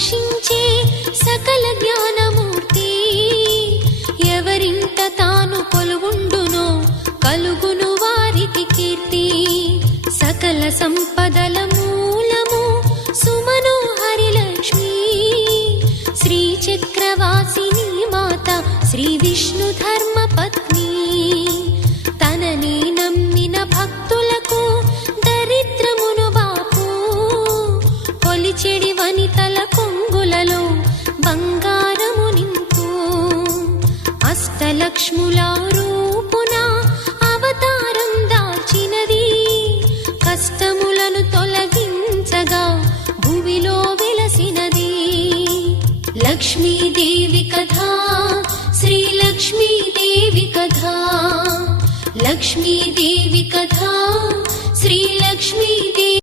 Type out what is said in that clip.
రక్షించే సకల జ్ఞానమూర్తి. ఎవరింట తాను కొలువుండునో కలుగును వారికి కీర్తి. సకల సంపదల మూలము సుమనోహరి లక్ష్మి. శ్రీ చక్రవాసిని మాత శ్రీ విష్ణు ధర్మ పత్ని. తనని నమ్మిన భక్తులకు దరిద్రమును బాపు. కొలిచెడి వనితల కొంగులలో బంగారము నింపు. అష్టలక్ష్ముల రూపున అవతారం దాల్చినది. కష్టములను తొలగించగా భూమిలో వెలసినది. లక్ష్మీదేవి కథ శ్రీ లక్ష్మీదేవి కథ. లక్ష్మీదేవి కథ శ్రీ లక్ష్మీ